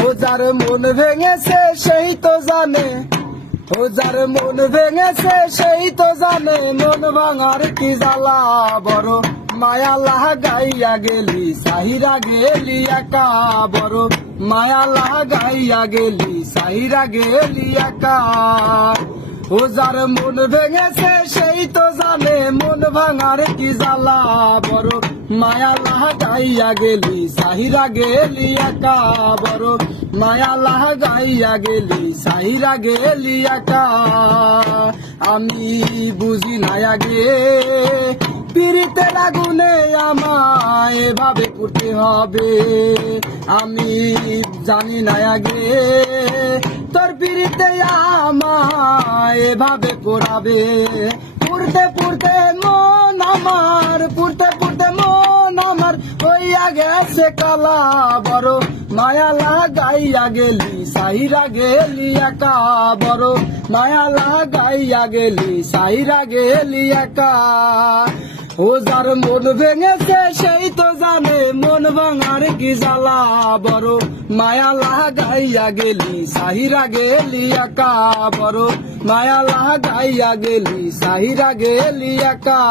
ও যার মন ভেঙেছে সেই তো জানে, ও যার মন ভেঙেছে সেই তো জানে, মন ভাঙার কি জ্বালা বড় মায়া লাগাইয়া গেলি সাহিরা গেলি একা, বড় মায়া লাগাইয়া গেলি সাহিরা গেলি একা। ও যার মন ভেঙেছে সেই তো জানে, মন ভাঙার কি জ্বালা বড় মায়া লাগাইয়া গেলি সাহিরা গেলি একা, বড় মায়া লাগাইয়া গেলি সাহিরা গেলি একা। আমি বুঝি না আগে পিরিতের আগুনে আমায় এভাবে পুড়তে হবে, আমি জানি না আগে তোর পিরিতে আমায় এভাবে পোড়াবে। পুড়তে পুড়তে মন আমার, পুড়তে পুড়তে মন আমার হইয়া গেছে কালা, বড় মায়া লাগাইয়া গেলি সাহিরা গেলি একা, বড় মায়া লাগাইয়া গেলি সাহিরা গেলি একা। ও যার মন ভেঙেছে সেই তো জানে, মন ভাঙার কি জ্বালা বড় মায়া লাগাইয়া গেলি সাহিরা গেলি একা, বড় মায়া লাগাইয়া গেলি সাহিরা গেলি একা।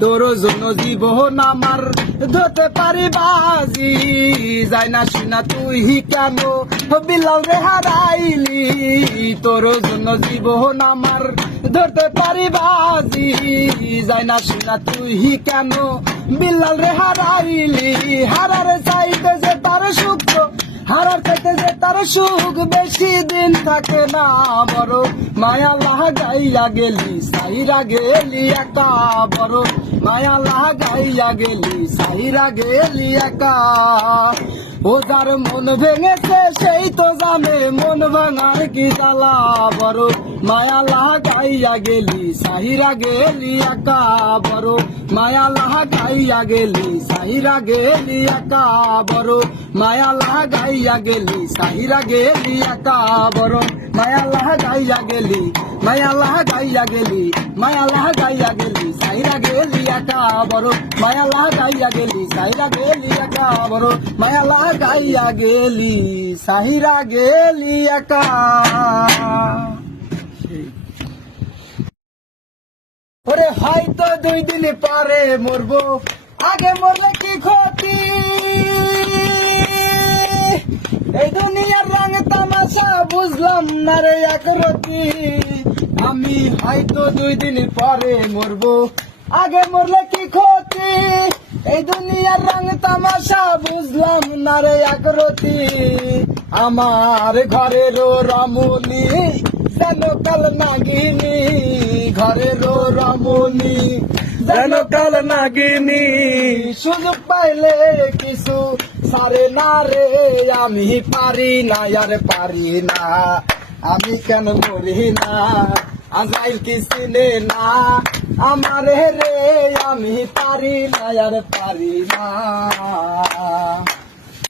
তোর জন্য জীবন আমার ধরতে পারি বাজি, যাই না শুনা তুই কেন বিলাল রে হারাইলি, তোর জন্য জীবন আমার ধরতে পারি বাজি, যাই না শুনা তুই কেন বিলাল রে হারাইলি। হারার চাইতে যে তার সুখ, হারার চাইতে যে তার সুখ বেশি দিন থাকে না, বড় মায়া লাগাইয়া গেলি সাহিরা গেলি একা, বড় মায়া লাগাইয়া গেলি সাহিরা গেলি একা। ও যার মন ভেঙেছে সেই তো জানে, মন ভাঙার কি জ্বালা বড় মায়া লাগাইয়া গেলি সাহিরা গেলি একা, বড় মায়া লাগাইয়া গেলি সাহিরা গেলি একা, বড় মায়া লাগাইয়া গেলি সাহিরা গেলি একা, বড় মায়া লাগাইয়া গেলি, মায়া লাগাইয়া গেলি, মায়া লাগাইয়া গেলি সাহিরা গেলি একা, বড় মায়া লাগাইয়া গেলি সাহিরা গেলি একা, বড় মায়া লাগাইয়া গেলি সাহিরা গেলি একা। ওরে হয়তো 2 দিন পরে মরবো, আগে মরলে কি ক্ষতি, এই দুনিয়ার রং তামাশা বুঝলাম না রে একরতি। আমি হয়তো 2 দিন পরে মরবো, আগে মরলে কি ক্ষতি, এই দুনিয়ার রং তামাশা বুঝলাম না রে একরতি। আমার ঘরেরও রমণী যেন কাল নাগিনী, ঘরেরও রমণী যেন কাল নাগিনী, সুযোগ পাইলে কিছু সারে না রে, আমি পারি না আর পারি না, আমি কেন মরি না, আজাইল কি চিনে না আমার রে, আমি পারি না আর পারি না।